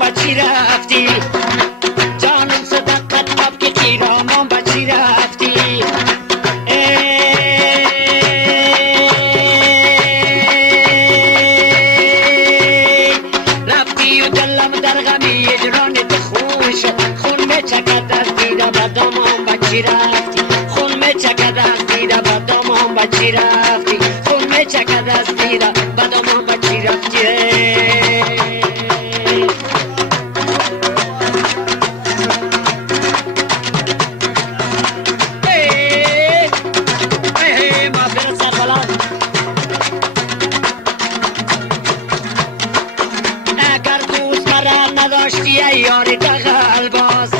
بچی رفتی جانم صدقت آب که خیرامان بچی رفتی رفتی و دلم در غمی اجران تو خوش خون می چکد از دیده بدامان بچی رفتی خون می چکد از دیده بدامان بچی رفتی خون می چکد از دیده بدامان بچی رفتی نداشتی ای یاری دغل باز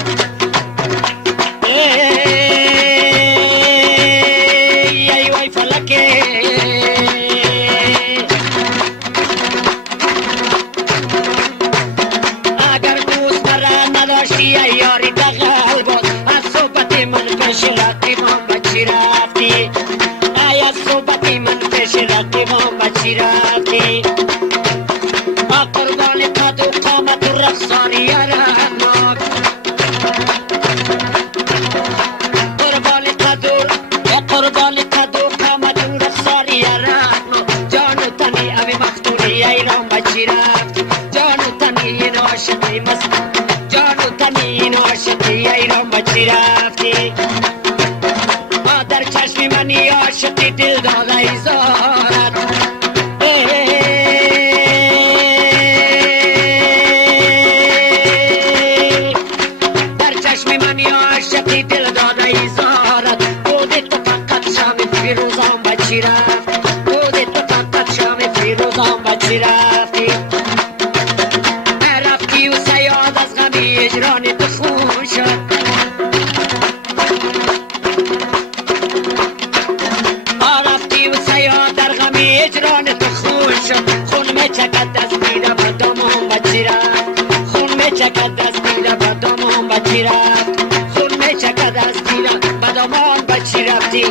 ای وای فلکه اگر دوست مرا نداشتی ای یاری دغل باز از صحبت من پیش رقیبان بچی رفتی ای از صحبت من پیش رقیبان بچی رفتی قربان قد و قامت و رخصاری رحماک قربان قد و قامت و رخصاری رحماک جان و تنی اوی مختونی ایران بچی رفت جان و تنی این عاشقی مست جان و تنی این عاشقی ایران بچی رفتی در چشم منی عاشقی دل داده ایزارت عاشقی دل داده ایزارت بودی تو فقط شام فیروزان بچی رفت بودی تو فقط شام فیروزان بچی رفتی رفتی و سیاد از غمی اجران تو خون شد رفتی و سیاد در غمی اجران تو خون شد خون می چکد از دیده بدامان بچی رفت خون می چکد از دیده بدامان بچی رفت چکد از دیرم بدامان بچی رفتی